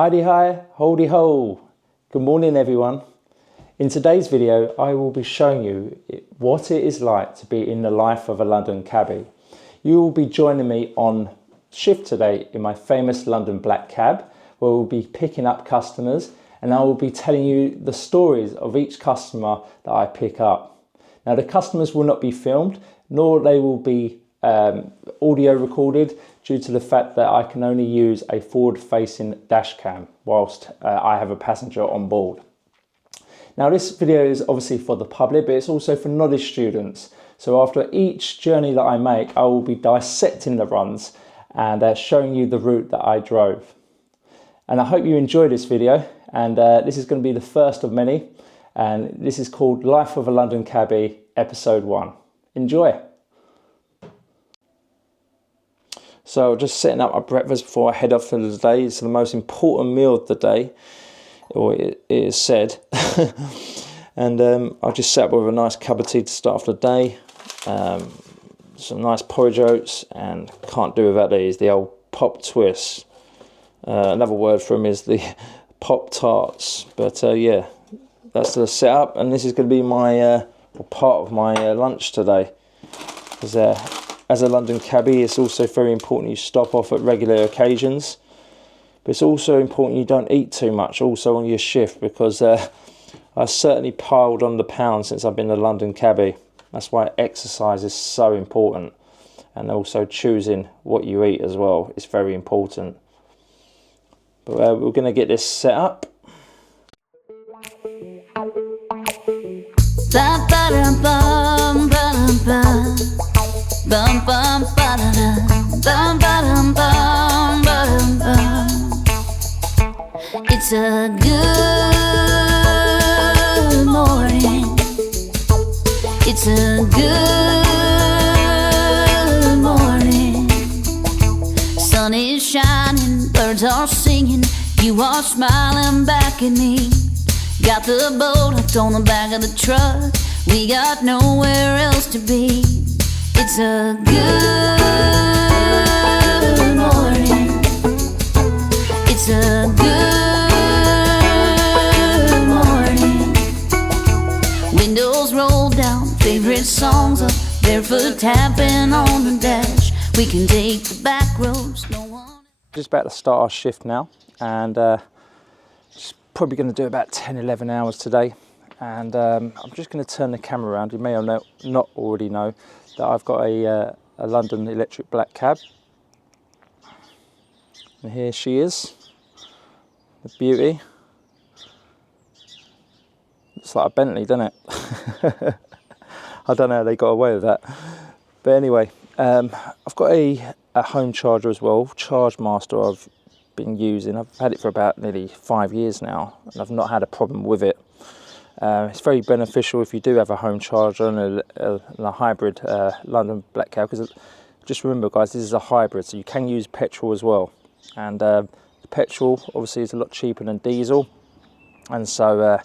Heidi hi, holdy ho. Good morning everyone. In today's video I will be showing you what it is like to be in the life of a London cabbie. You will be joining me on shift today in my famous London black cab, where we'll be picking up customers and I will be telling you the stories of each customer that I pick up. Now the customers will not be filmed, nor they will be audio recorded, due to the fact that I can only use a forward-facing dash cam whilst I have a passenger on board. Now this video is obviously for the public, but it's also for knowledge students. So after each journey that I make, I will be dissecting the runs and showing you the route that I drove. And I hope you enjoy this video, and this is going to be the first of many, and this is called Life of a London Cabbie, episode 1. Enjoy! So just setting up my breakfast before I head off for the day. It's the most important meal of the day, or it is said. And I just set up with a nice cup of tea to start off the day. Some nice porridge oats, and can't do without these, the old pop twists. Another word for them is the pop tarts. But yeah, that's the setup, and this is going to be my part of my lunch today. Because as a London cabbie, it's also very important you stop off at regular occasions. But it's also important you don't eat too much also on your shift, because I certainly piled on the pounds since I've been a London cabbie. That's why exercise is so important. And also choosing what you eat as well is very important. But we're going to get this set up. Bum bum ba-da-da, bum ba-dum bum ba-dum bum. It's a good morning. It's a good morning. Sun is shining, birds are singing, you are smiling back at me. Got the boat hooked on the back of the truck, we got nowhere else to be. It's a good morning. It's a good morning. Windows roll down, favorite songs up, barefoot tapping on the dash. We can take the back roads. No one. Just about to start our shift now, and just probably going to do about 10-11 hours today. And I'm just going to turn the camera around. You may or not already know that I've got a London electric black cab, and here she is, the beauty. Looks like a Bentley, doesn't it? I don't know how they got away with that, but anyway, I've got a home charger as well, Chargemaster. I've been using. I've had it for about nearly 5 years now, and I've not had a problem with it. It's very beneficial if you do have a home charger and a hybrid London black cab, because just remember guys, this is a hybrid, so you can use petrol as well, and petrol obviously is a lot cheaper than diesel, and so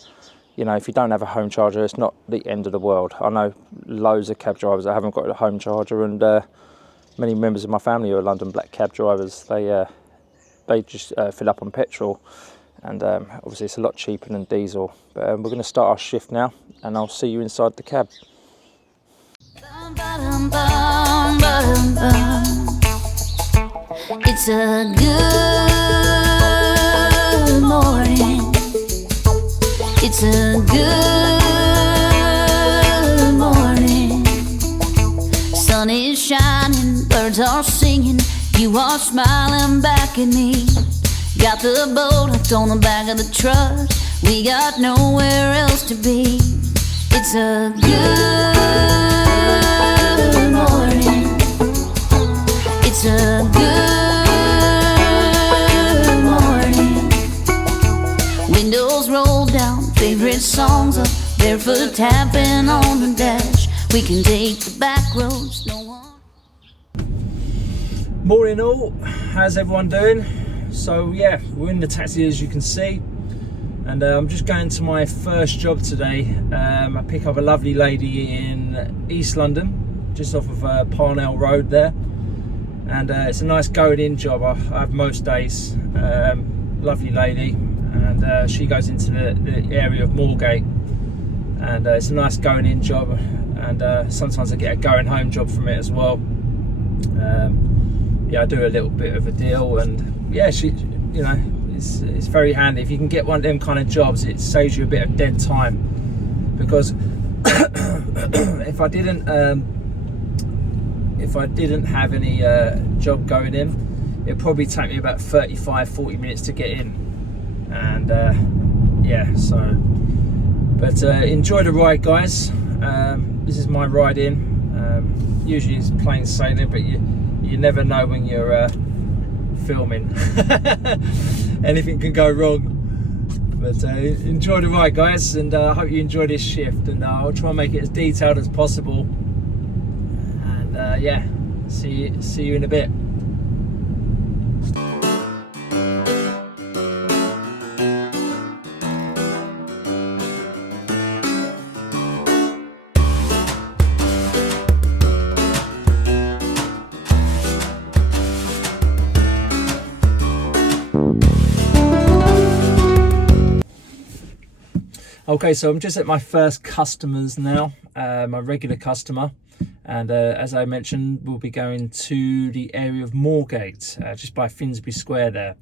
you know, if you don't have a home charger, it's not the end of the world. I know loads of cab drivers that haven't got a home charger, and many members of my family who are London black cab drivers, they just fill up on petrol. And obviously it's a lot cheaper than diesel. But we're going to start our shift now, and I'll see you inside the cab. It's a good morning. It's a good morning. Sun is shining, birds are singing, you are smiling back at me. Got the boat hooked on the back of the truck, we got nowhere else to be. It's a good morning. It's a good morning. Windows roll down, favorite songs up, barefoot tapping on the dash. We can take the back roads, no one. Morning all, how's everyone doing? So yeah, we're in the taxi as you can see, and I'm just going to my first job today. I pick up a lovely lady in East London, just off of Parnell Road there, and it's a nice going in job. I have most days. lovely lady, and she goes into the area of Moorgate, and it's a nice going in job, and sometimes I get a going home job from it as well. Yeah, I do a little bit of a deal, and yeah, she, you know, it's very handy if you can get one of them kind of jobs. It saves you a bit of dead time, because if I didn't have any job going in, it'd probably take me about 35-40 minutes to get in, and yeah, so but enjoy the ride, guys. This is my ride in. Usually it's plain sailing, but you never know when you're filming. Anything can go wrong. But enjoy the ride, guys, and I hope you enjoy this shift, and I'll try and make it as detailed as possible. And yeah, see you in a bit. Okay, so I'm just at my first customers now, my regular customer, and as I mentioned, we'll be going to the area of Moorgate, just by Finsbury Square there.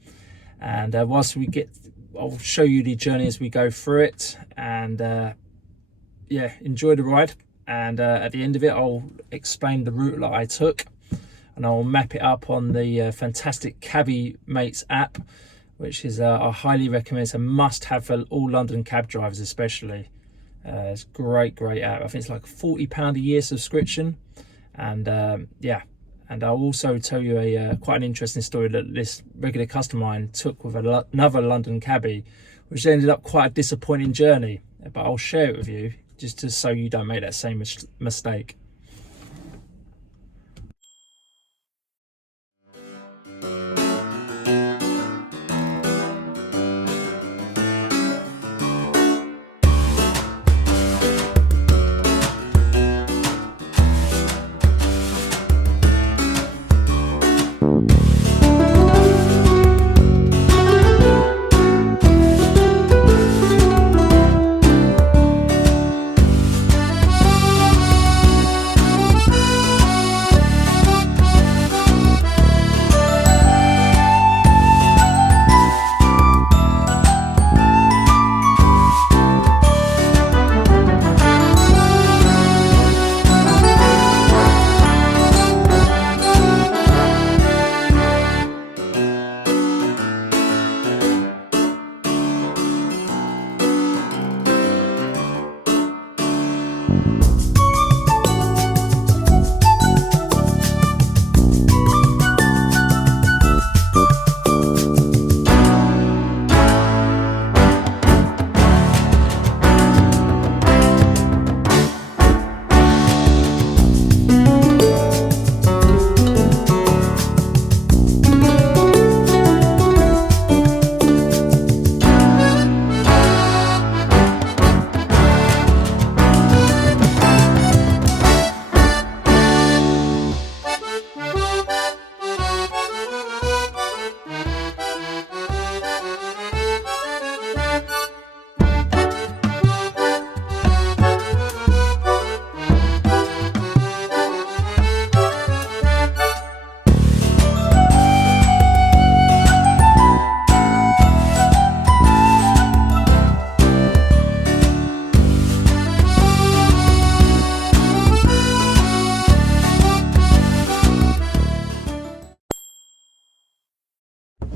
And whilst we get, I'll show you the journey as we go through it, and yeah, enjoy the ride. And at the end of it, I'll explain the route that I took, and I'll map it up on the fantastic Cabbie Mates app, which is I highly recommend. It's a must-have for all London cab drivers, especially. It's a great app. I think it's like £40 a year subscription, and yeah. And I'll also tell you a quite an interesting story that this regular customer of mine took with another London Cabbie, which ended up quite a disappointing journey. But I'll share it with you just so you don't make that same mistake.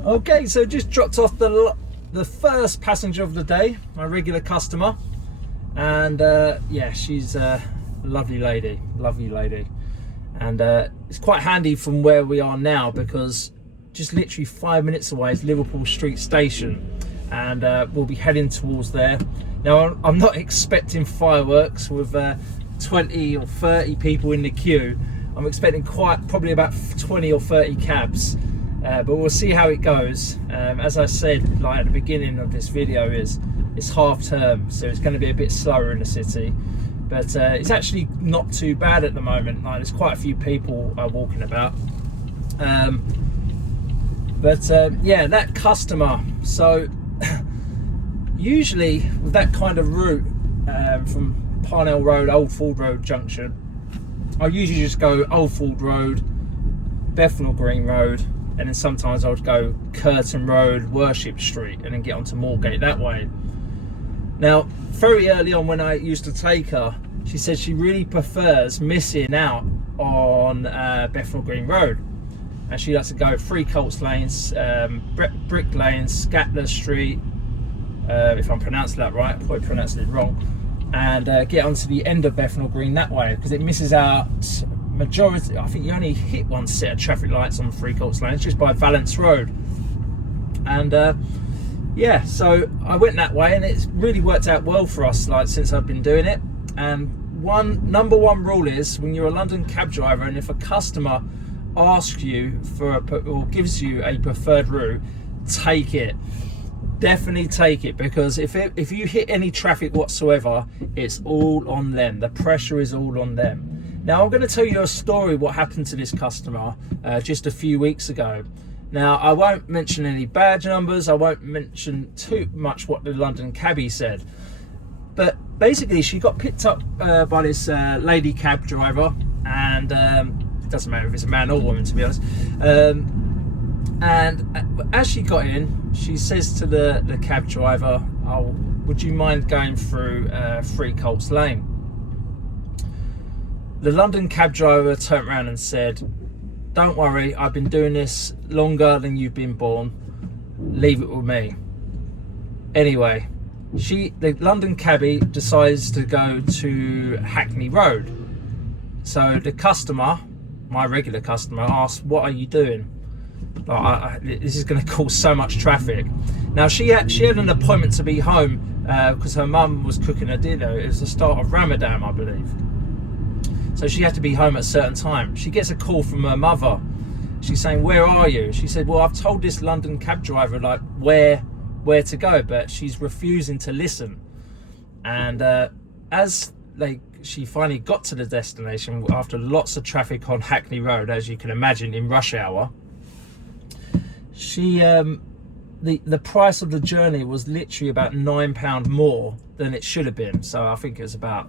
Okay, so just dropped off the first passenger of the day, my regular customer, and yeah, she's a lovely lady, and it's quite handy from where we are now, because just literally 5 minutes away is Liverpool Street Station, and we'll be heading towards there. Now, I'm not expecting fireworks with 20 or 30 people in the queue. I'm expecting probably about 20 or 30 cabs. But we'll see how it goes. As I said, like at the beginning of this video, it's half term, so it's going to be a bit slower in the city. But it's actually not too bad at the moment. Like, there's quite a few people walking about. But yeah, that customer. So usually with that kind of route from Parnell Road, Old Ford Road junction, I usually just go Old Ford Road, Bethnal Green Road, and then sometimes I would go Curtin Road, Worship Street, and then get onto Moorgate that way. Now, very early on when I used to take her, she said she really prefers missing out on Bethnal Green Road. And she likes to go Three Colts Lanes, Brick Lanes, Scatler Street, if I'm pronouncing that right, I'm probably pronouncing it wrong, and get onto the end of Bethnal Green that way, because it misses out majority. I think you only hit one set of traffic lights on Three Colts Lanes just by Valence Road. And yeah, so I went that way, and it's really worked out well for us, like, since I've been doing it. And number one rule is, when you're a London cab driver, and if a customer asks you for or gives you a preferred route, take it. Definitely take it, because if you hit any traffic whatsoever, it's all on them. The pressure is all on them. Now, I'm going to tell you a story what happened to this customer just a few weeks ago. Now, I won't mention any badge numbers, I won't mention too much what the London Cabbie said, but basically she got picked up by this lady cab driver, and it doesn't matter if it's a man or woman, to be honest. And as she got in, she says to the cab driver, "Oh, would you mind going through Three Colts Lane?" The London cab driver turned around and said, "Don't worry, I've been doing this longer than you've been born. Leave it with me." Anyway, the London Cabbie decides to go to Hackney Road. So the customer, my regular customer, asked, "What are you doing? This is going to cause so much traffic." Now, she had an appointment to be home because her mum was cooking her dinner. It was the start of Ramadan, I believe. So she had to be home at a certain time. She gets a call from her mother. She's saying, "Where are you?" She said, "Well, I've told this London cab driver like where to go," but she's refusing to listen. And as she finally got to the destination after lots of traffic on Hackney Road, as you can imagine, in rush hour, she the price of the journey was literally about £9 more than it should have been. So I think it was about,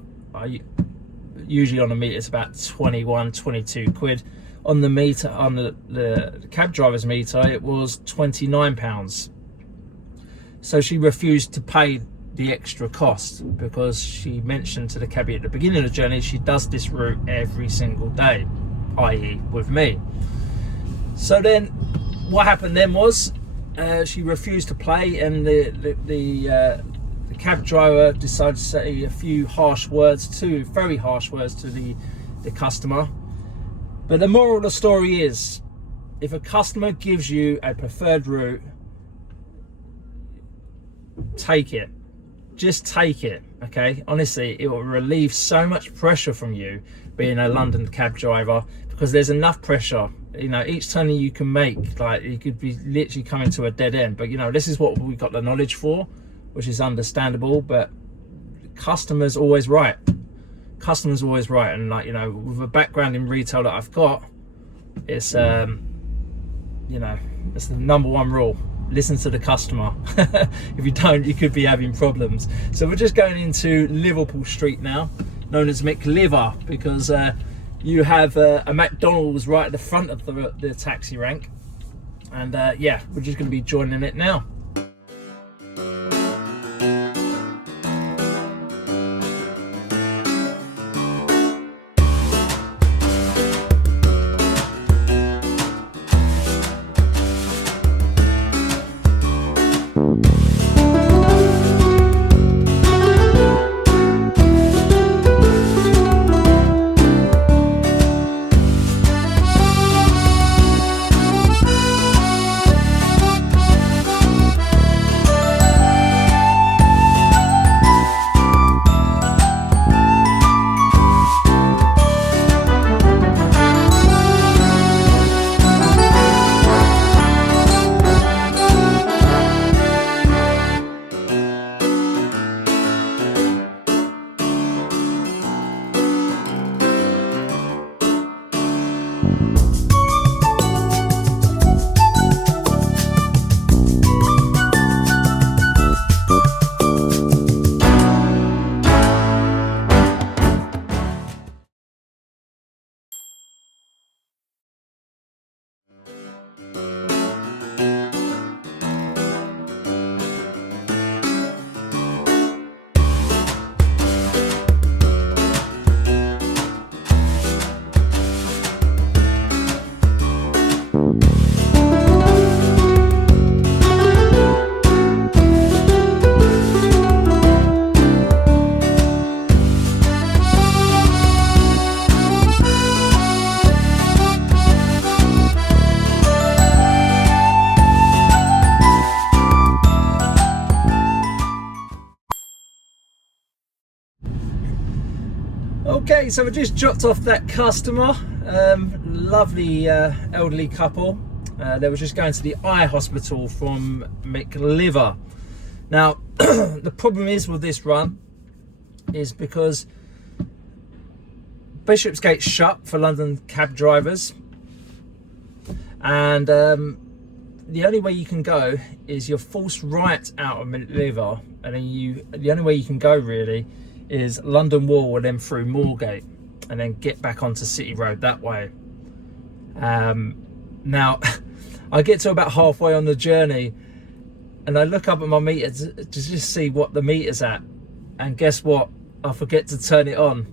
usually on a meter it's about 22 quid. On the meter, on the cab driver's meter, it was £29. So she refused to pay the extra cost, because she mentioned to the cabbie at the beginning of the journey she does this route every single day, i.e. with me. So then what happened then was she refused to pay, and the cab driver decided to say a few very harsh words to the customer. But the moral of the story is, if a customer gives you a preferred route, take it. Just take it, okay? Honestly, it will relieve so much pressure from you being a London cab driver, because there's enough pressure. You know, each turn you can make, like, you could be literally coming to a dead end. But, you know, this is what we got the knowledge for, which is understandable. But customers always right. Customers always right. And, like, you know, with a background in retail that I've got, it's, you know, it's the number one rule. Listen to the customer. If you don't, you could be having problems. So we're just going into Liverpool Street now, known as McLiver, because you have a McDonald's right at the front of the taxi rank. And yeah, we're just going to be joining it now. Okay, so I just dropped off that customer, lovely elderly couple. They were just going to the eye hospital from McLiver. Now, the problem is with this run is because Bishopsgate's shut for London cab drivers, and the only way you can go is you're forced right out of McLiver, and then the only way you can go really is London Wall and then through Moorgate, and then get back onto City Road that way. Now, I get to about halfway on the journey, and I look up at my meter to just see what the meter's at, and guess what? I forget to turn it on.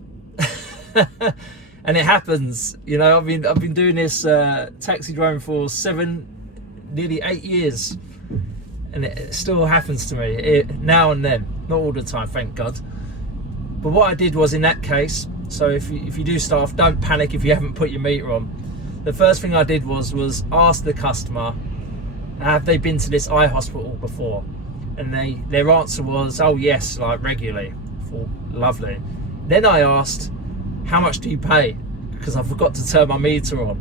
And it happens, you know. I've been doing this taxi driving for nearly 8 years, and it still happens to me now and then, not all the time, thank God. But what I did was, in that case, so if you do start off, don't panic if you haven't put your meter on. The first thing I did was ask the customer, have they been to this eye hospital before? And their answer was, oh yes, like regularly. I thought, lovely. Then I asked, how much do you pay? Because I forgot to turn my meter on.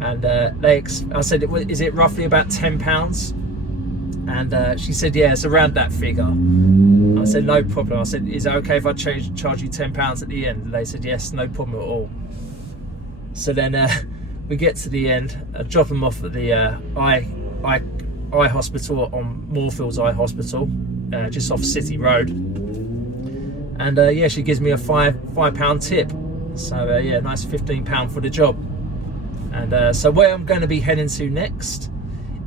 And I said, is it roughly about £10? And she said, yeah, it's around that figure. I said, no problem. I said, is it okay if I charge you £10 at the end? And they said, yes, no problem at all. So then we get to the end. I drop them off at the eye hospital on Moorfields Eye Hospital, just off City Road. And yeah, she gives me a £5 tip. So yeah, nice £15 for the job. And so where I'm going to be heading to next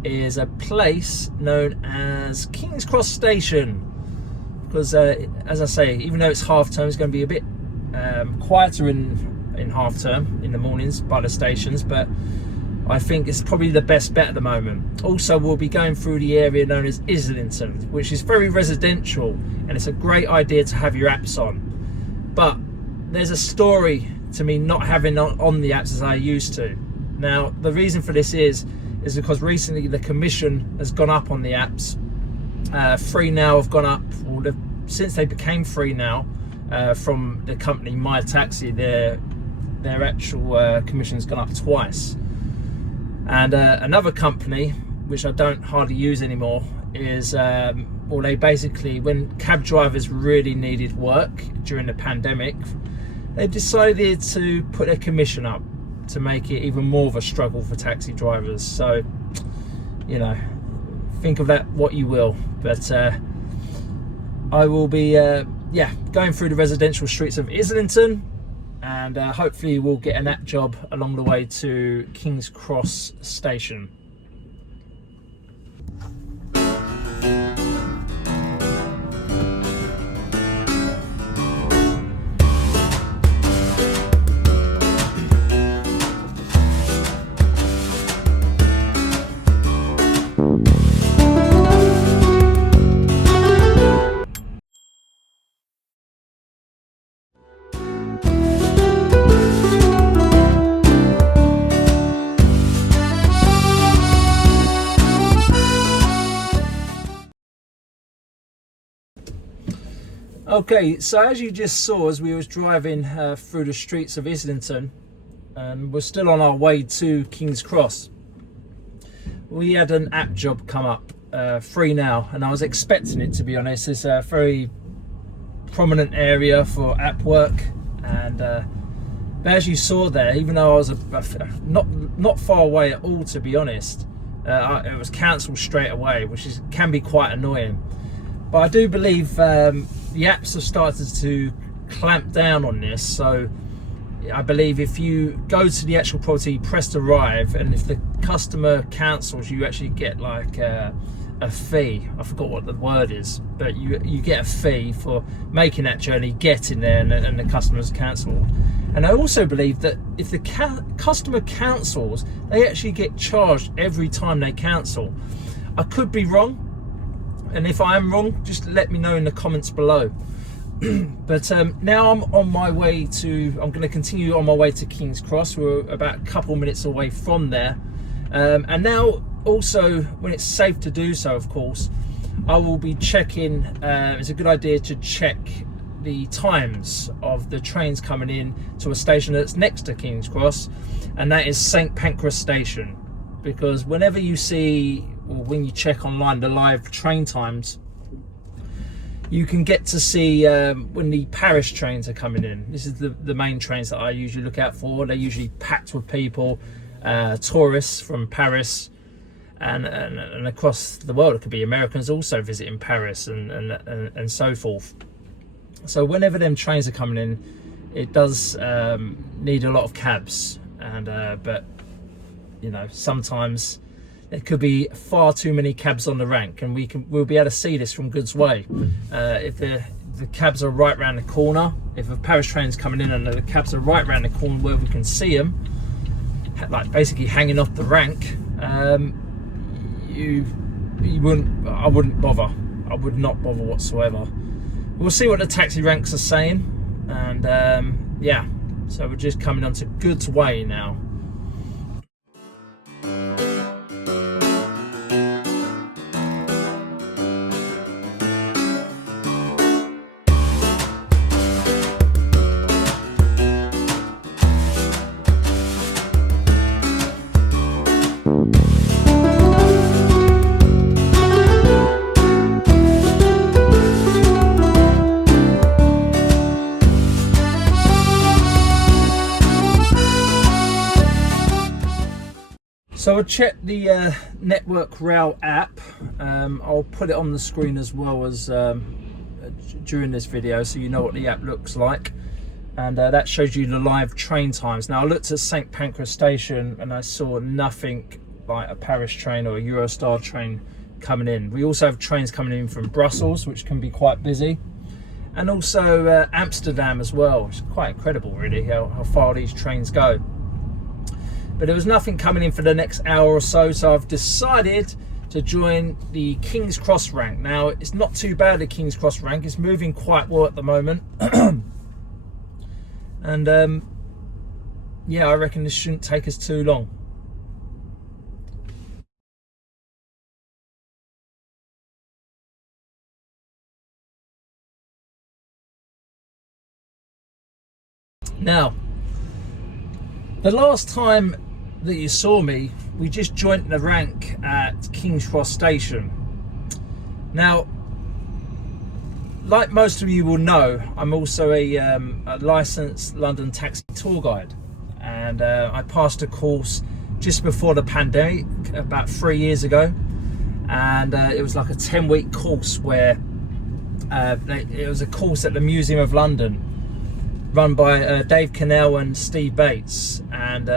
is a place known as King's Cross Station, because as I say, even though it's half term, it's going to be a bit quieter in half term in the mornings by the stations, but I think it's probably the best bet at the moment. Also, we'll be going through the area known as Islington, which is very residential, and it's a great idea to have your apps on. But there's a story to me not having on the apps as I used to. Now, the reason for this is because recently the commission has gone up on the apps. Free Now have gone up, since they became free now from the company My Taxi. Their actual commission's gone up twice. And another company, which I don't hardly use anymore, is they basically, when cab drivers really needed work during the pandemic, they decided to put their commission up to make it even more of a struggle for taxi drivers. So, you know, think of that what you will. But I will be going through the residential streets of Islington, and hopefully we'll get an app job along the way to King's Cross Station. Okay, so as you just saw, as we was driving through the streets of Islington, we're still on our way to King's Cross. We had an app job come up, Free Now, and I was expecting it, to be honest. It's a very prominent area for app work, and but as you saw there, even though I was not far away at all, to be honest, it was cancelled straight away, which can be quite annoying. But I do believe the apps have started to clamp down on this. So I believe if you go to the actual property, press arrive, and if the customer cancels, you actually get like a fee. I forgot what the word is, but you get a fee for making that journey, getting there, and the customer's cancelled. And I also believe that if the customer cancels, they actually get charged every time they cancel. I could be wrong, and if I am wrong, just let me know in the comments below. But now I'm on my way I'm going to continue on my way to King's Cross. We're about a couple minutes away from there. And now also, when it's safe to do so, of course, I will be checking. It's a good idea to check the times of the trains coming in to a station that's next to King's Cross, and that is St Pancras Station. Because whenever you see, or when you check online, the live train times, you can get to see when the Paris trains are coming in. This is the main trains that I usually look out for. They're usually packed with people, tourists from Paris, and across the world. It could be Americans also visiting Paris and so forth. So whenever them trains are coming in, it does need a lot of cabs, and but you know, sometimes there could be far too many cabs on the rank, and we'll be able to see this from Goods Way. If the cabs are right round the corner, if a Paris train's coming in and the cabs are right round the corner where we can see them, like basically hanging off the rank, I wouldn't bother. I would not bother whatsoever. We'll see what the taxi ranks are saying, and yeah, so we're just coming onto Goods Way now. So I checked the Network Rail app. I'll put it on the screen as well as during this video, so you know what the app looks like. And that shows you the live train times. Now I looked at St Pancras Station and I saw nothing like a Paris train or a Eurostar train coming in. We also have trains coming in from Brussels, which can be quite busy, and also Amsterdam as well. It's quite incredible really how far these trains go. But there was nothing coming in for the next hour or so, so I've decided to join the King's Cross rank. Now, it's not too bad, the King's Cross rank. It's moving quite well at the moment. And yeah, I reckon this shouldn't take us too long. Now, the last time that you saw me, we just joined the rank at King's Cross Station. Now, like most of you will know, I'm also a licensed London taxi tour guide, and I passed a course just before the pandemic about 3 years ago, and it was like a 10-week course where it was a course at the Museum of London, run by Dave Cannell and Steve Bates, and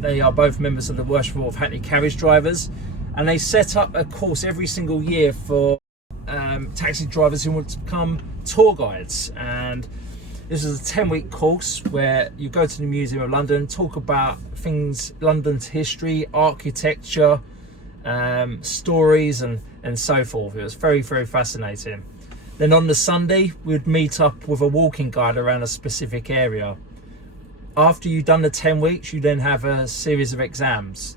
they are both members of the Worshipful of Hackney Carriage Drivers, and they set up a course every single year for taxi drivers who want to become tour guides. And this is a 10-week course where you go to the Museum of London, talk about things, London's history, architecture, stories, and so forth. It was very, very fascinating. Then on the Sunday, we'd meet up with a walking guide around a specific area. After you've done the 10 weeks, you then have a series of exams.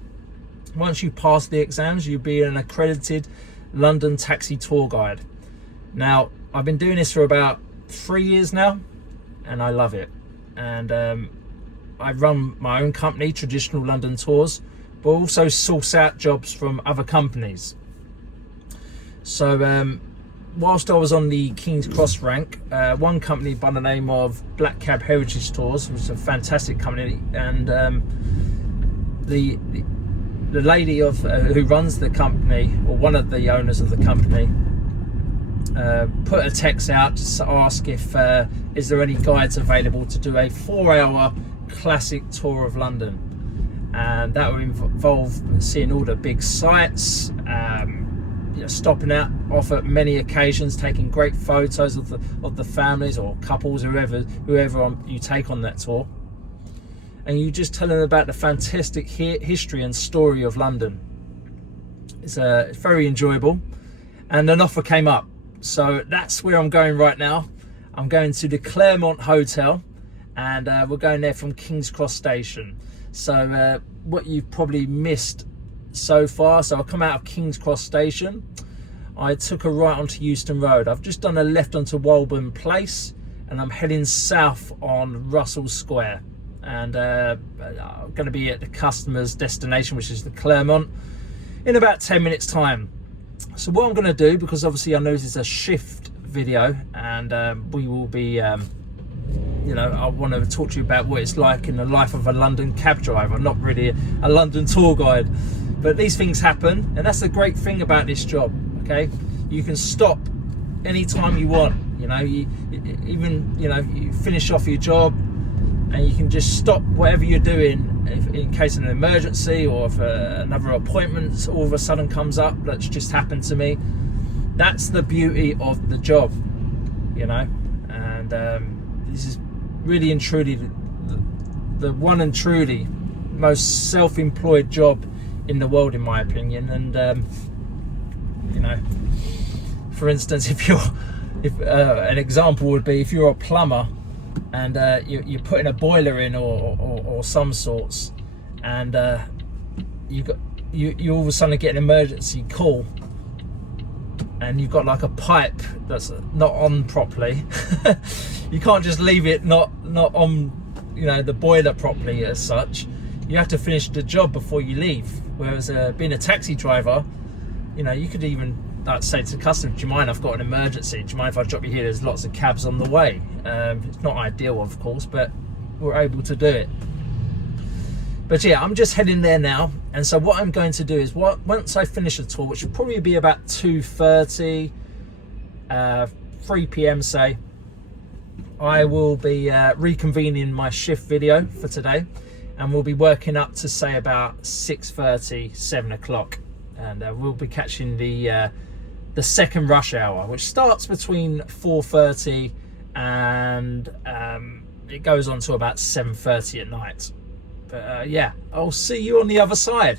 Once you pass the exams, you'll be an accredited London taxi tour guide. Now, I've been doing this for about 3 years now, and I love it. And I run my own company, Traditional London Tours, but also source out jobs from other companies. So whilst I was on the King's Cross rank, one company by the name of Black Cab Heritage Tours, which is a fantastic company, and the lady who runs the company, or one of the owners of the company, put a text out to ask if is there any guides available to do a 4-hour classic tour of London, and that would involve seeing all the big sites, stopping out off at many occasions, taking great photos of the families or couples, whoever you take on that tour, and you just tell them about the fantastic history and story of London. It's very enjoyable, and an offer came up, so that's where I'm going right now. I'm going to the Claremont Hotel, and we're going there from King's Cross Station. So what you've probably missed so far, so I come out of King's Cross Station, I took a right onto Euston Road. I've just done a left onto Walburn Place, and I'm heading south on Russell Square, and I'm going to be at the customer's destination, which is the Claremont, in about 10 minutes time. So what I'm going to do, because obviously I know this is a shift video, and we will be I want to talk to you about what it's like in the life of a London cab driver, not really a London tour guide, but these things happen, and that's the great thing about this job. Okay, you can stop anytime you want. You finish off your job and you can just stop whatever you're doing in case of an emergency, or if another appointment all of a sudden comes up. That's just happened to me. That's the beauty of the job, and this is really and truly the one and truly most self-employed job in the world, in my opinion. And for instance, if an example would be, if you're a plumber and you're putting a boiler in or some sorts, and you all of a sudden get an emergency call, and you've got like a pipe that's not on properly. You can't just leave it not on the boiler properly as such. You have to finish the job before you leave. Whereas being a taxi driver, you could even say to the customer, do you mind, I've got an emergency, do you mind if I drop you here, there's lots of cabs on the way. It's not ideal, of course, but we're able to do it. But yeah, I'm just heading there now, and so what I'm going to do is, once I finish the tour, which will probably be about 2:30, 3 p.m. say, I will be reconvening my shift video for today, and we'll be working up to say about 6:30, 7 o'clock, and we'll be catching the second rush hour, which starts between 4:30 and it goes on to about 7:30 at night. But yeah, I'll see you on the other side.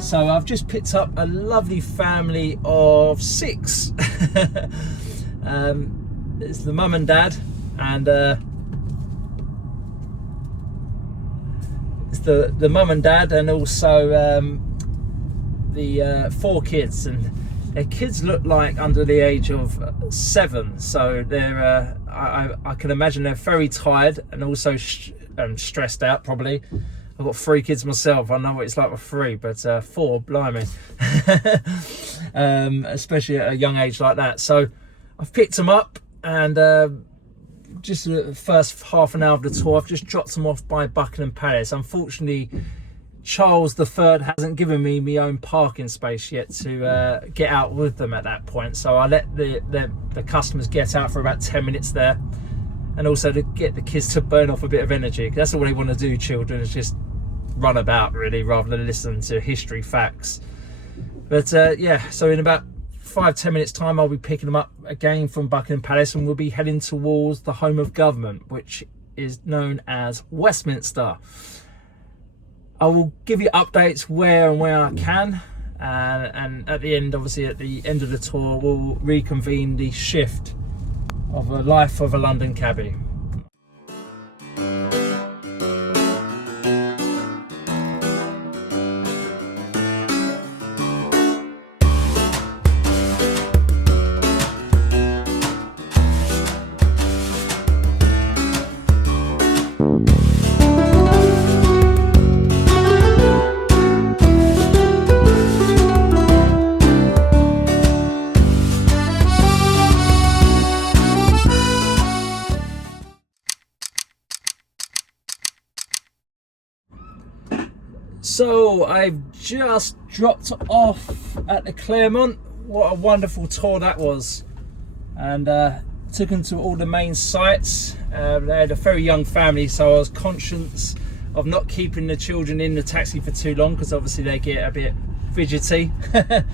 So I've just picked up a lovely family of 6. It's the mum and dad, and it's the mum and dad, and also the 4 kids, and their kids look like under the age of 7. So they're I can imagine they're very tired and also stressed out probably. I've got 3 kids myself. I know what it's like with 3, but 4, blimey. Especially at a young age like that. So I've picked them up, and just the first half an hour of the tour, I've just dropped them off by Buckingham Palace. Unfortunately, Charles III hasn't given me my own parking space yet to get out with them at that point. So I let the customers get out for about 10 minutes there, and also to get the kids to burn off a bit of energy, because that's all they want to do, children, is just run about really, rather than listen to history facts. But yeah, so in about 5-10 minutes time, I'll be picking them up again from Buckingham Palace, and we'll be heading towards the home of government, which is known as Westminster. I will give you updates where I can, and at the end, obviously at the end of the tour, we'll reconvene the shift of a life of a London cabbie. So I've just dropped off at the Claremont. What a wonderful tour that was. and took them to all the main sites. They had a very young family, so I was conscious of not keeping the children in the taxi for too long, because obviously they get a bit fidgety. But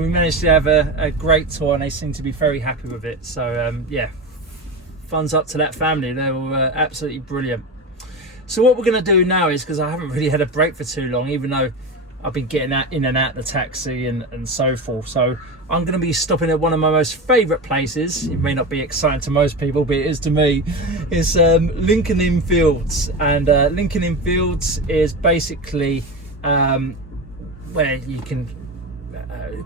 we managed to have a great tour, and they seemed to be very happy with it. So yeah, thumbs up to that family. They were absolutely brilliant. So what we're going to do now is, because I haven't really had a break for too long, even though I've been getting in and out the taxi and so forth. So I'm going to be stopping at one of my most favourite places. It may not be exciting to most people, but it is to me. It's Lincoln Inn Fields. And Lincoln Inn Fields is basically where you can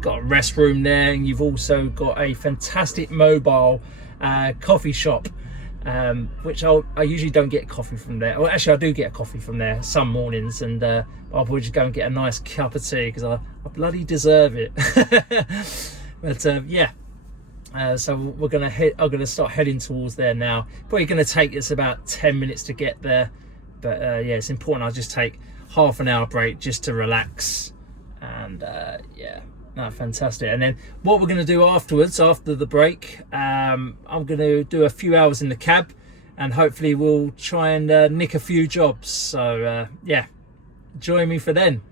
got a restroom there, and you've also got a fantastic mobile coffee shop. Which I usually don't get coffee from there. Well, actually I do get a coffee from there some mornings, and I'll probably just go and get a nice cup of tea, because I bloody deserve it. But yeah, so I'm gonna start heading towards there now. Probably gonna take us about 10 minutes to get there, but yeah, it's important I just take half an hour break just to relax. And yeah, no, fantastic. And then what we're going to do afterwards, after the break, I'm going to do a few hours in the cab, and hopefully we'll try and nick a few jobs. So yeah, join me for then.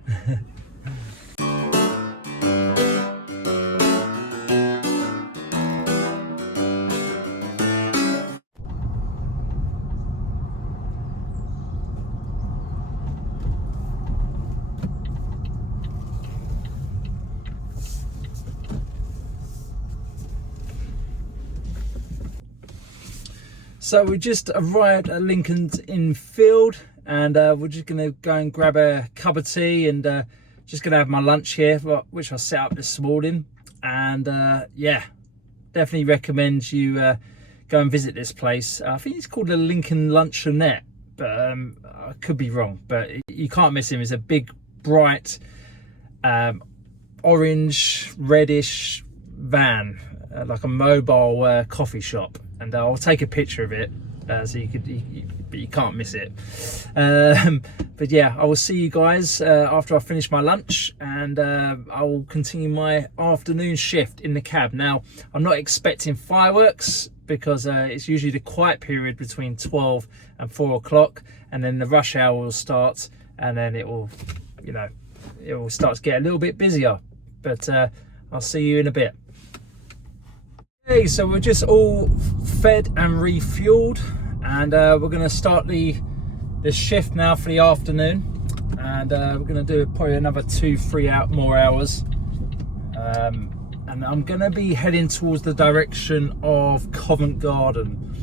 So we just arrived at Lincoln Inn Field, and we're just going to go and grab a cup of tea, and just going to have my lunch here, which I set up this morning. And yeah, definitely recommend you go and visit this place. I think it's called the Lincoln Luncheonette, but I could be wrong. But you can't miss him. It's a big, bright, orange, reddish van, like a mobile coffee shop. And I'll take a picture of it, so but you can't miss it. But yeah, I will see you guys after I finish my lunch, and I will continue my afternoon shift in the cab. Now, I'm not expecting fireworks, because it's usually the quiet period between 12 and 4 o'clock, and then the rush hour will start, and then it will, it will start to get a little bit busier. But I'll see you in a bit. Okay, so we're just all fed and refueled, and we're going to start the shift now for the afternoon, and we're going to do probably another 2-3 more hours, and I'm going to be heading towards the direction of Covent Garden.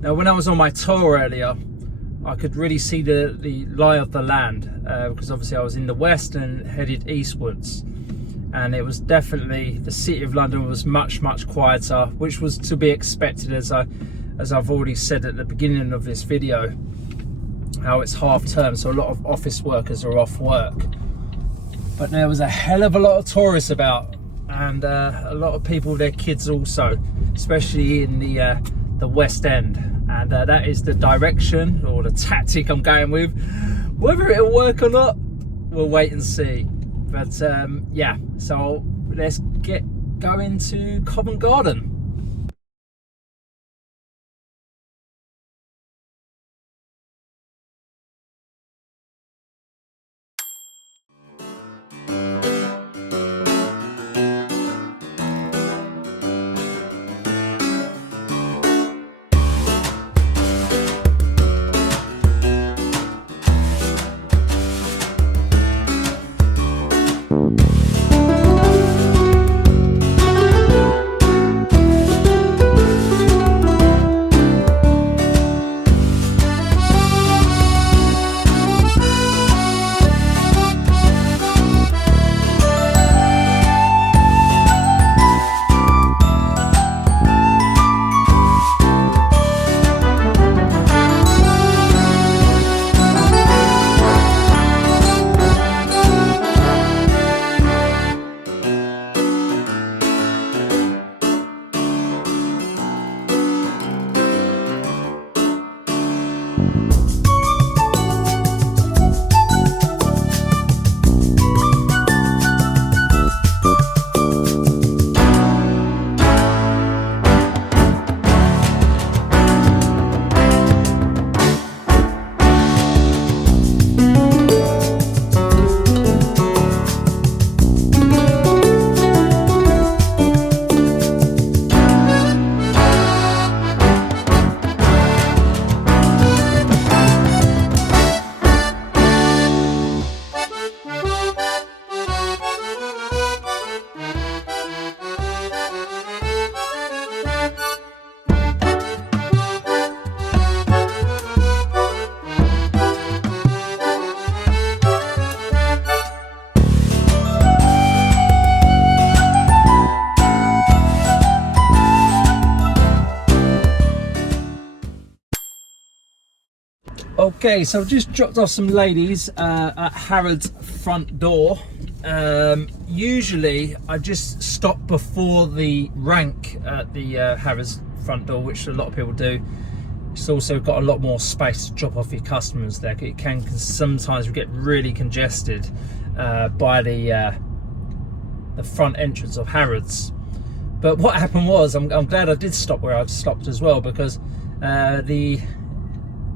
Now, when I was on my tour earlier, I could really see the lie of the land, because obviously I was in the west and headed eastwards. And it was definitely, the city of London was much quieter, which was to be expected, as I've already said at the beginning of this video, how it's half term, so a lot of office workers are off work. But there was a hell of a lot of tourists about, and a lot of people with their kids also, especially in the West End. And that is the direction, or the tactic I'm going with. Whether it'll work or not, we'll wait and see. But yeah, so let's get going to Covent Garden. Okay, so I've just dropped off some ladies at Harrods front door. Usually I just stop before the rank at the Harrods front door, which a lot of people do. It's also got a lot more space to drop off your customers there. It can sometimes get really congested by the front entrance of Harrods. But what happened was, I'm glad I did stop where I stopped as well, because the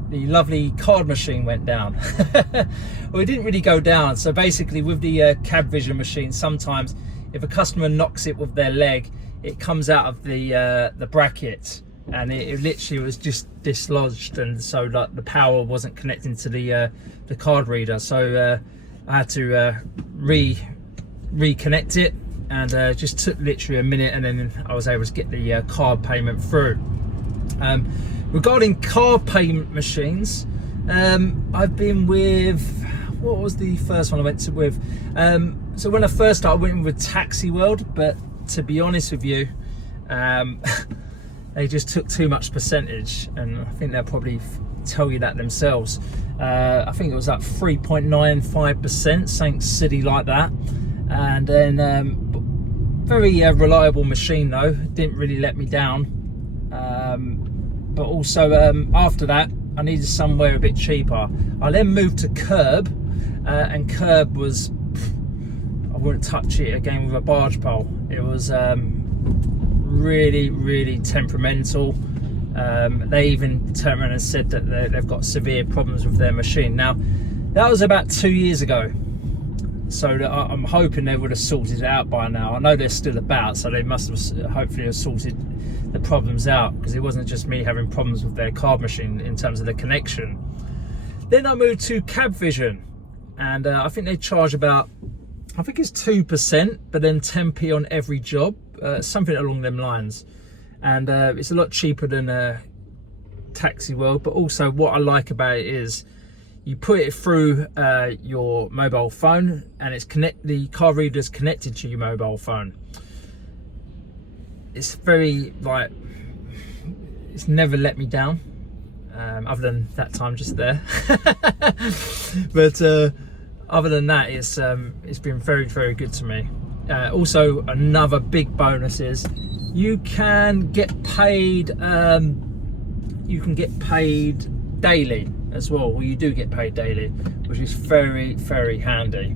lovely card machine went down. Well, it didn't really go down. So basically with the cab vision machine, sometimes if a customer knocks it with their leg, it comes out of the bracket, and it literally was just dislodged, and so like the power wasn't connecting to the card reader. So I had to reconnect it, and just took literally a minute, and then I was able to get the card payment through. Regarding card payment machines, I've been with, what was the first one I went to with? So when I first started, I went with Taxi World, but to be honest with you, they just took too much percentage, and I think they'll probably tell you that themselves. I think it was like 3.95%, something silly like that. And then very reliable machine though, didn't really let me down. But also after that, I needed somewhere a bit cheaper. I then moved to Curb, and Curb was, I wouldn't touch it again with a barge pole. It was really temperamental. They even turned around and said that they've got severe problems with their machine. Now, that was about 2 years ago. So I'm hoping they would have sorted it out by now. I know they're still about, so they must have hopefully have sorted the problems out, because it wasn't just me having problems with their card machine in terms of the connection. Then I moved to Cab Vision, and I think they charge about, I think it's 2%, but then 10p on every job, something along them lines. And it's a lot cheaper than Taxi World. But also what I like about it is, you put it through your mobile phone, and the card reader's connected to your mobile phone. It's very, like, it's never let me down, other than that time just there. But other than that, it's been very good to me. Also, another big bonus is you can get paid. You can get paid daily as well. Well, you do get paid daily, which is very handy.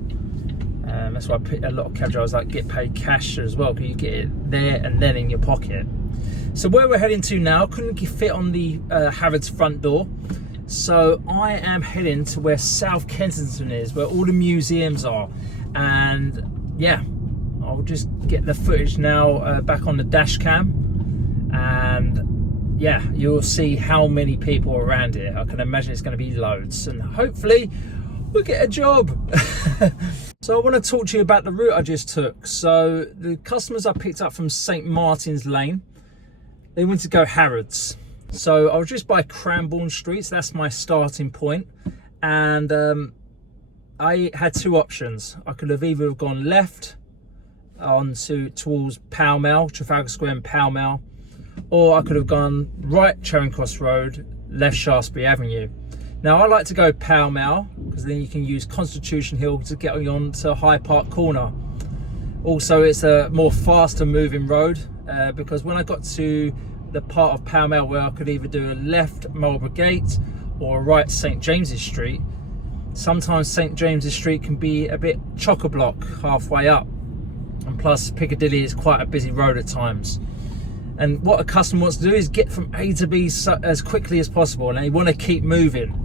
That's why a lot of cab drivers like get paid cash as well, because you get it there and then in your pocket. So where we're heading to now, couldn't fit on the Harrods front door, so I am heading to where South Kensington is, where all the museums are. And yeah, I'll just get the footage now back on the dash cam, and yeah, you'll see how many people are around here. I can imagine it's going to be loads, and hopefully we'll get a job. So I want to talk to you about the route I just took. So the customers I picked up from St Martin's Lane, they went to go Harrods. So I was just by Cranbourne Street, so that's my starting point. And I had two options. I could have either gone left towards Pall Mall, Trafalgar Square and Pall Mall, or I could have gone right Charing Cross Road, left Shaftesbury Avenue. Now I like to go Pall Mall, because then you can use Constitution Hill to get on to Hyde Park Corner. Also, it's a more faster moving road, because when I got to the part of Pall Mall where I could either do a left Marlborough Gate or a right St James's Street, sometimes St James's Street can be a bit chock-a-block halfway up, and plus Piccadilly is quite a busy road at times. And what a customer wants to do is get from A to B as quickly as possible, and they want to keep moving.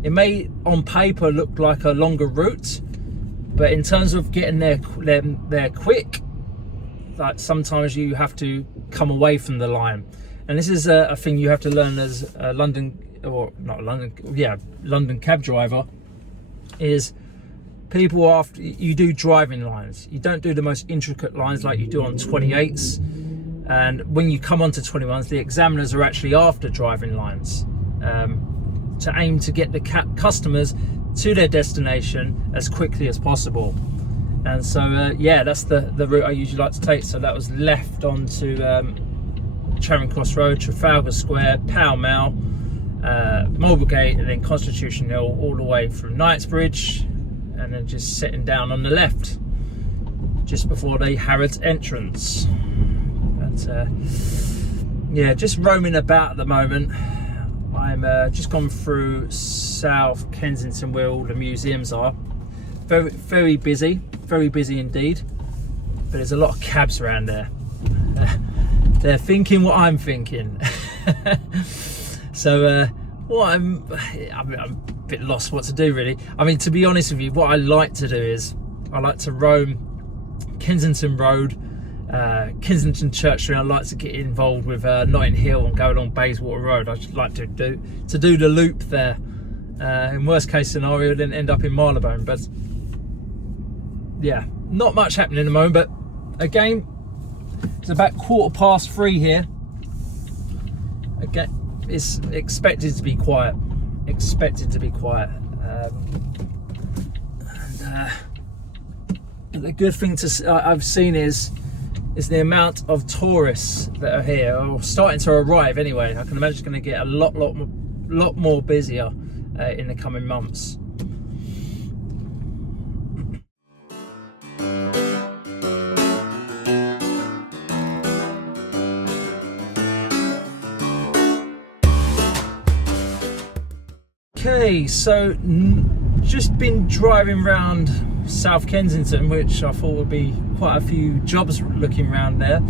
It may on paper look like a longer route, but in terms of getting there quick, like sometimes you have to come away from the line. And this is a thing you have to learn as a London cab driver, is people after you do driving lines. You don't do the most intricate lines like you do on 28s. And when you come onto 21s, the examiners are actually after driving lines, to aim to get the customers to their destination as quickly as possible. And so yeah, that's the route I usually like to take. So that was left onto Charing Cross Road, Trafalgar Square, Pall Mall, Mulbergate, and then Constitution Hill all the way from Knightsbridge, and then just sitting down on the left just before the Harrods entrance. But yeah, just roaming about at the moment. I'm just gone through South Kensington where all the museums are. Very busy indeed, but there's a lot of cabs around there. They're thinking what I'm thinking. So I'm a bit lost what to do, really. I mean, to be honest with you, what I like to do is I like to roam Kensington Road, Kensington Church Street. I like to get involved with Notting Hill and go along Bayswater Road. I just like to do the loop there. In worst case scenario, then end up in Marylebone. But yeah, not much happening at the moment. But again, it's about 3:15 here. Again, it's expected to be quiet. And the good thing I've seen is the amount of tourists that are here, or starting to arrive anyway. I can imagine it's going to get a lot more busier in the coming months. Okay, so just been driving around South Kensington, which I thought would be quite a few jobs looking around there.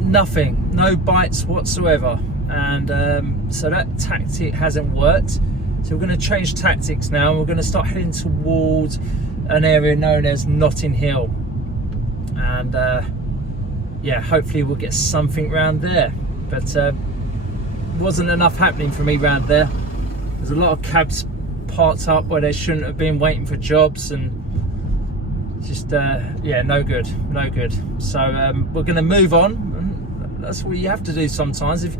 Nothing, no bites whatsoever, and so that tactic hasn't worked. So we're going to change tactics now. We're going to start heading towards an area known as Notting Hill, and yeah, hopefully we'll get something around there. But wasn't enough happening for me around there. There's a lot of cabs parked up where they shouldn't have been, waiting for jobs, and just yeah, no good. So we're going to move on, and that's what you have to do sometimes. If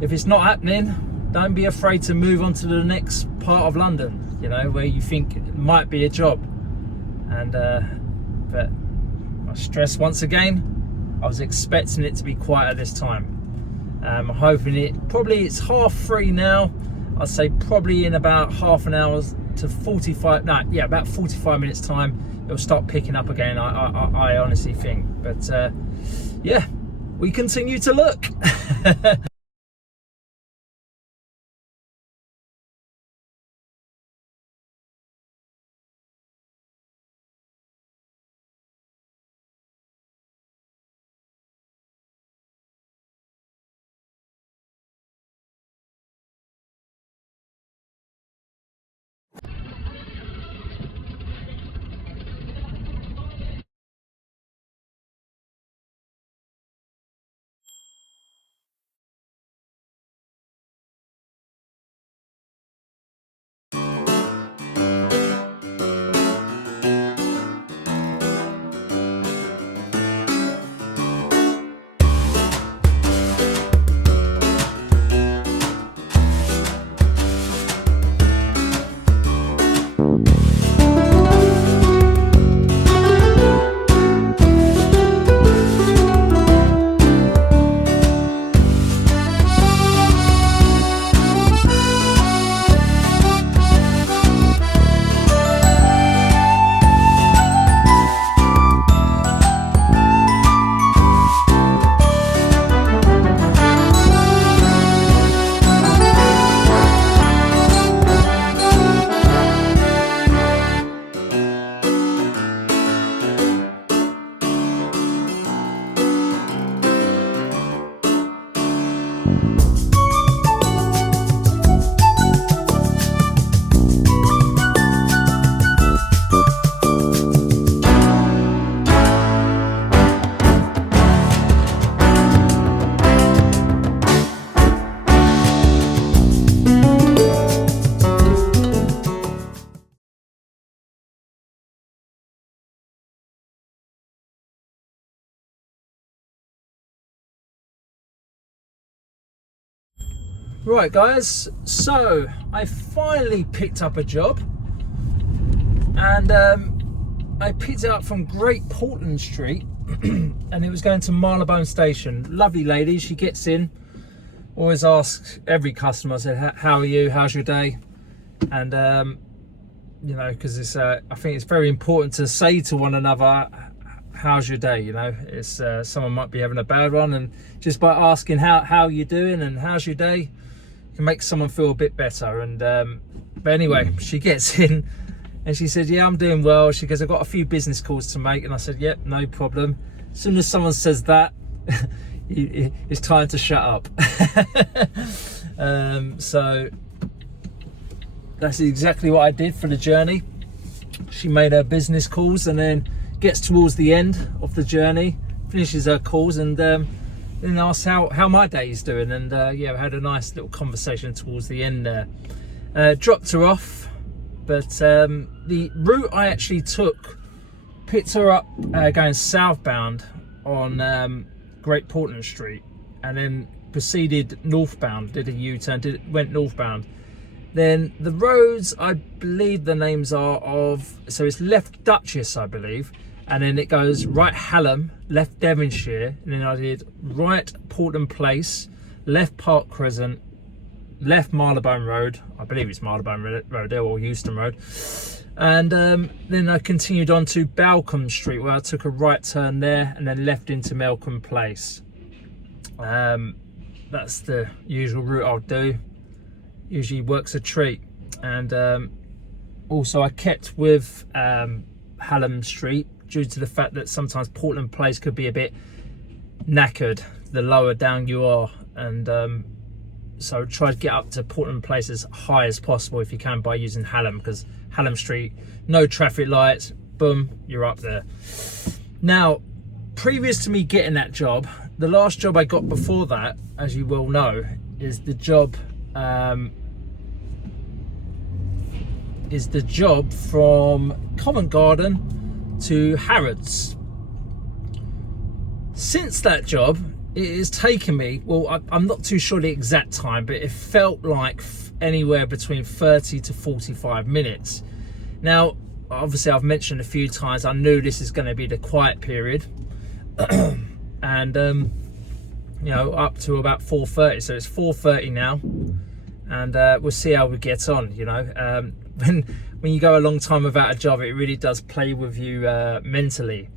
it's not happening, don't be afraid to move on to the next part of London, you know, where you think it might be a job. And but I stress once again, I was expecting it to be quieter this time. I'm hoping it's 3:30 now. I'd say probably in about half an hour to 45, about 45 minutes time, it'll start picking up again, I honestly think. But yeah, we continue to look. Right guys, so I finally picked up a job, and I picked it up from Great Portland Street and it was going to Marylebone Station. Lovely lady, she gets in, always ask every customer, I said, how are you, how's your day? And you know, because it's I think it's very important to say to one another, how's your day? You know, it's someone might be having a bad one, and just by asking how you doing and how's your day can make someone feel a bit better. And but anyway, she gets in and she said, yeah, I'm doing well. She goes, I've got a few business calls to make. And I said, yep, no problem. As soon as someone says that, it's time to shut up. So that's exactly what I did for the journey. She made her business calls and then gets towards the end of the journey, finishes her calls, and then asks how my day is doing. And yeah, we had a nice little conversation towards the end there. Dropped her off, but the route I actually took picked her up going southbound on Great Portland Street, and then proceeded northbound, did a U-turn, went northbound. Then the roads, I believe the names are of, so it's left Duchess, I believe, and then it goes right Hallam, left Devonshire, and then I did right Portland Place, left Park Crescent, left Marylebone Road, I believe it's Marylebone Road there, or Euston Road, and then I continued on to Balcombe Street, where I took a right turn there and then left into Malcolm Place. That's the usual route I'll do. Usually works a treat. And also I kept with Hallam Street due to the fact that sometimes Portland Place could be a bit knackered the lower down you are, and so try to get up to Portland Place as high as possible if you can by using Hallam, because Hallam Street, no traffic lights, boom, you're up there. Now, previous to me getting that job, the last job I got before that, as you well know, is the job from Covent Garden to Harrods. Since that job, it has taken me, well, I'm not too sure the exact time, but it felt like anywhere between 30 to 45 minutes. Now, obviously I've mentioned a few times, I knew this is going to be the quiet period. And you know, up to about 4:30, so it's 4:30 now, and we'll see how we get on. You know, when you go a long time without a job, it really does play with you mentally,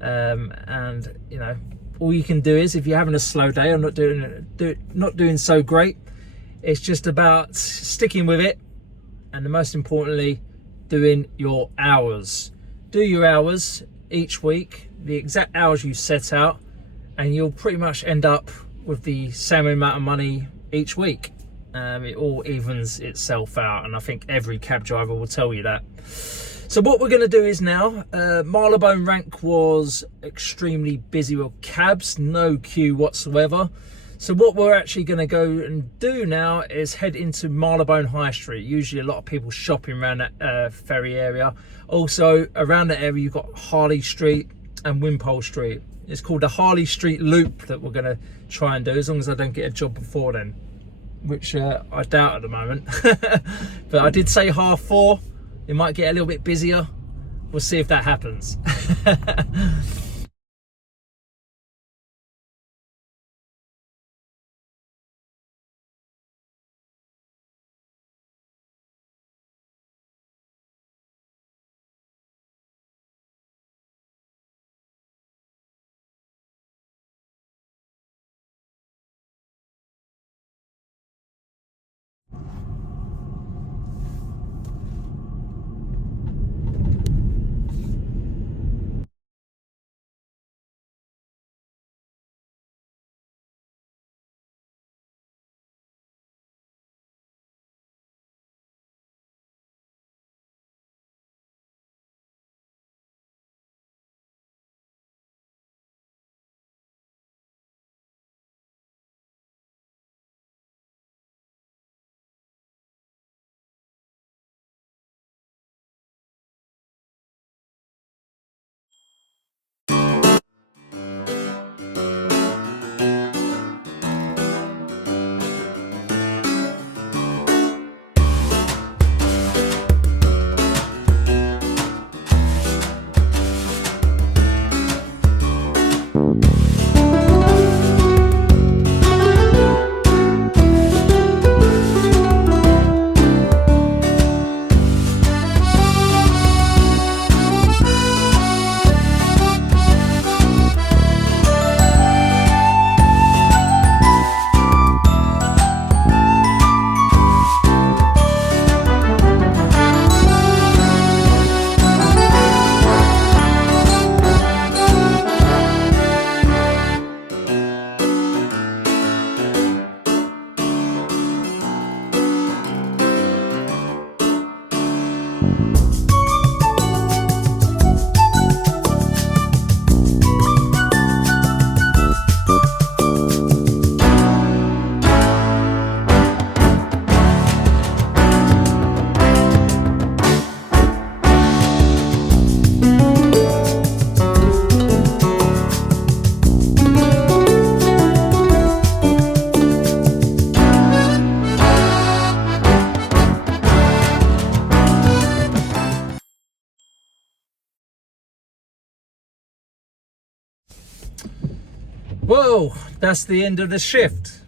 and you know, all you can do is, if you're having a slow day or not doing so great, it's just about sticking with it, and most importantly, doing your hours. Do your hours each week, the exact hours you set out, and you'll pretty much end up with the same amount of money each week. It all evens itself out, and I think every cab driver will tell you that. So what we're going to do is now, Marylebone Rank was extremely busy with cabs, no queue whatsoever. So what we're actually going to go and do now is head into Marylebone High Street. Usually a lot of people shopping around that ferry area. Also around that area you've got Harley Street and Wimpole Street. It's called the Harley Street Loop that we're going to try and do, as long as I don't get a job before then, which I doubt at the moment. But I did say 4:30. It might get a little bit busier. We'll see if that happens. Well, that's the end of the shift.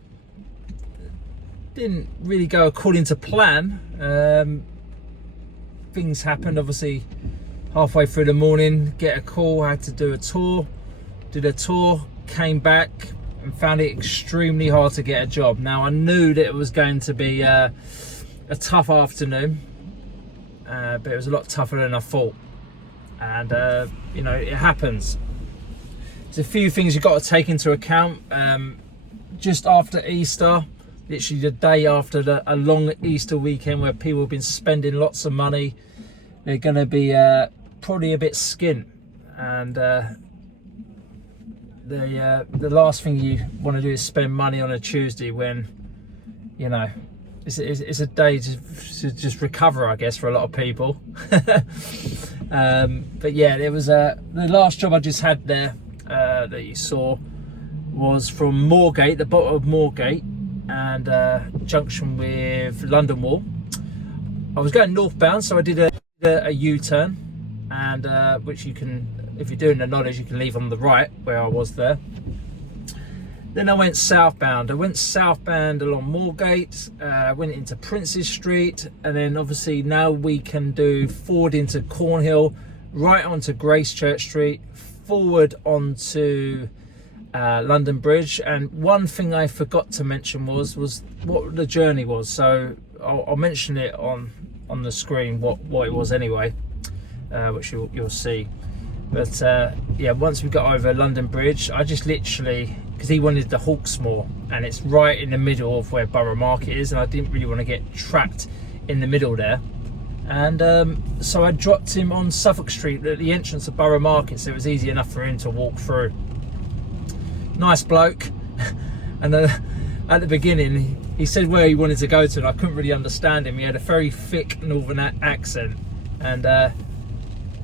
Didn't really go according to plan. Things happened, obviously. Halfway through the morning, get a call, had to do a tour. Did a tour, came back and found it extremely hard to get a job. Now, I knew that it was going to be a tough afternoon, but it was a lot tougher than I thought. And you know, it happens. There's a few things you've got to take into account. Just after Easter, literally the day after a long Easter weekend where people have been spending lots of money, they're going to be probably a bit skint. And the last thing you want to do is spend money on a Tuesday when, you know, it's a day to just recover, I guess, for a lot of people. But yeah, it was the last job I just had there that you saw was from Moorgate, the bottom of Moorgate, and junction with London Wall. I was going northbound, so I did a U-turn, and which you can, if you're doing the knowledge, you can leave on the right where I was there. Then I went southbound. I went southbound along Moorgate, went into Princes Street, and then obviously now we can do forward into Cornhill, right onto Gracechurch Street, forward onto London Bridge. And one thing I forgot to mention was what the journey was. So I'll mention it on the screen what it was anyway, which you'll see. But yeah, once we got over London Bridge, I just literally, because he wanted the Hawksmoor, and it's right in the middle of where Borough Market is, and I didn't really want to get trapped in the middle there. And so I dropped him on Suffolk Street at the entrance of Borough Market, so it was easy enough for him to walk through. Nice bloke. And at the beginning, he said where he wanted to go to, and I couldn't really understand him. He had a very thick northern accent, and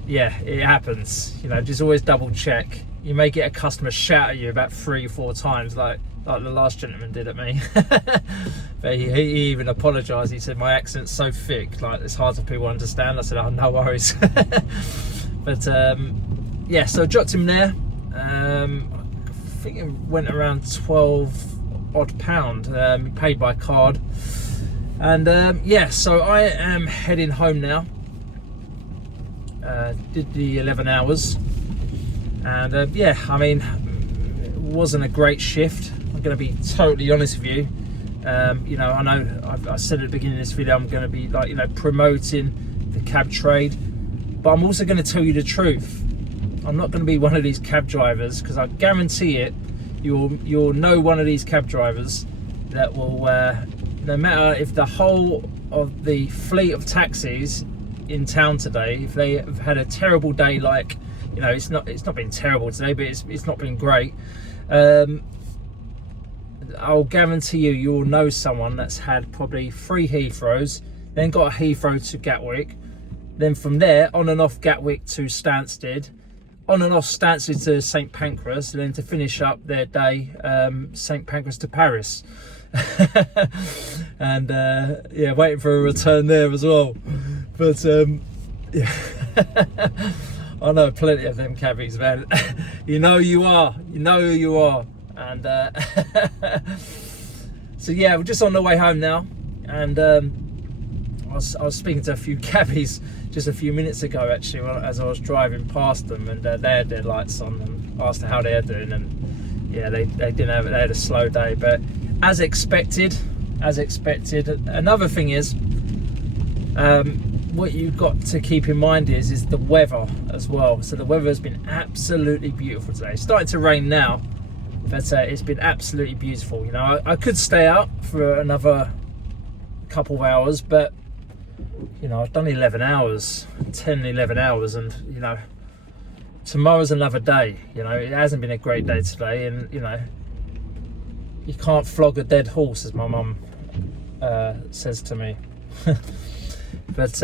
yeah, it happens. You know, just always double check. You may get a customer shout at you about 3 or 4 times, like the last gentleman did at me. But he even apologised. He said my accent's so thick, like it's hard for people to understand. I said, oh, no worries. But yeah, so I dropped him there. I think it went around 12 odd pound. He paid by card, and yeah, so I am heading home now. Did the 11 hours, and yeah, I mean, it wasn't a great shift. I'm going to be totally honest with you. You know, I know I said at the beginning of this video I'm going to be, like, you know, promoting the cab trade, but I'm also going to tell you the truth. I'm not going to be one of these cab drivers, because I guarantee it, you'll know one of these cab drivers that will, no matter if the whole of the fleet of taxis in town today, if they have had a terrible day, like, you know, it's not been terrible today, but it's not been great. I'll guarantee you'll know someone that's had probably 3 Heathrows, then got a Heathrow to Gatwick, then from there on and off Gatwick to Stansted, on and off Stansted to St Pancras, and then to finish up their day, St Pancras to Paris. And yeah, waiting for a return there as well. But yeah, I know plenty of them cabbies, man. You know you are, who you are. And so yeah, we're just on the way home now, and I was speaking to a few cabbies just a few minutes ago, actually, as I was driving past them, and they had their lights on, and asked how they are doing, and yeah, they didn't have it. They had a slow day, but as expected. Another thing is, what you've got to keep in mind is the weather as well. So the weather has been absolutely beautiful today. It's starting to rain now, but it's been absolutely beautiful. You know, I could stay up for another couple of hours, but you know, I've done 11 hours, and you know, tomorrow's another day. You know, it hasn't been a great day today, and you know, you can't flog a dead horse, as my mum says to me. But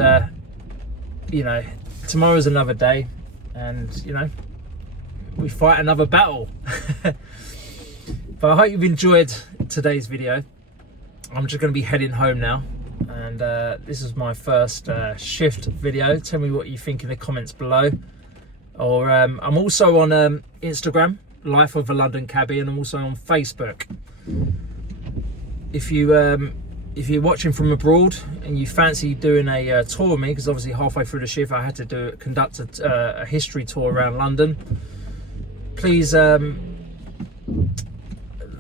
you know, tomorrow's another day, and you know, we fight another battle. But I hope you've enjoyed today's video. I'm just going to be heading home now, and this is my first shift video. Tell me what you think in the comments below. Or I'm also on Instagram, Life of a London Cabbie, and I'm also on Facebook. If you're watching from abroad and you fancy doing a tour with me, because obviously halfway through the shift I had to conduct a history tour around London, please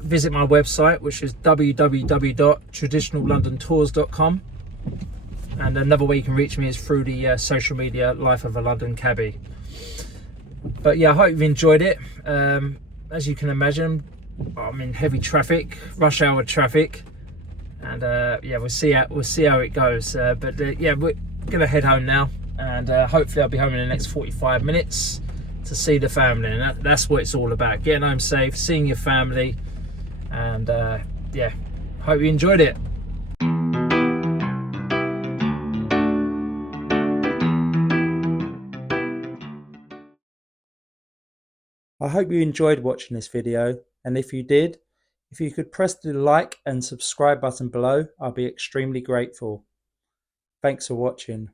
visit my website, which is www.traditionallondontours.com. And another way you can reach me is through the social media Life of a London Cabbie. But yeah, I hope you've enjoyed it. As you can imagine, I'm in heavy traffic, rush hour traffic, and yeah, we'll see how it goes. But yeah, we're gonna head home now, and hopefully I'll be home in the next 45 minutes to see the family, and that's what it's all about: getting home safe, seeing your family, and yeah, hope you enjoyed it. I hope you enjoyed watching this video, and if you did, if you could press the like and subscribe button below, I'll be extremely grateful. Thanks for watching.